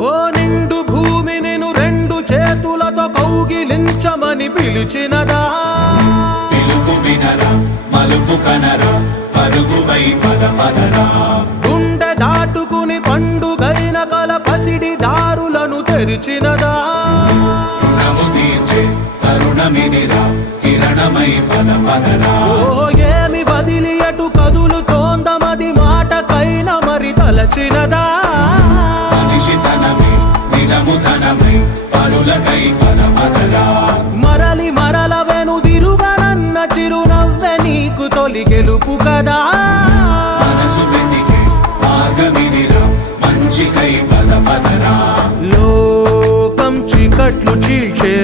ఓ నిండు భూమి నిన్ను రెండు చేతులతో కౌగిలించమని పిలిచినదా? పిలుపు వినరా, మలుపు కనరా, పరుగువై పద పదరా. గుండె దాటుకుని పండుగైన కల పసిడి దారులను తెరిచినదా? రుణము తీర్చే తరుణమిదిరా, కిరణమై పద పదరా. ఓ ఏమి వదిలి అటు కదులుతోందమది మాటకైన మరి తలచినదా? మనిషితనమే నిజముతనమై పరులకై పద పదరా. మరలి మరల వెనుదిరుగనన్న చిరునవ్వె నీకు తొలి గెలుపు కదా? మనసు వెతికే మార్గమిదిరా, మంచికై పద పదరా. లోకం చీకట్లు చీల్చే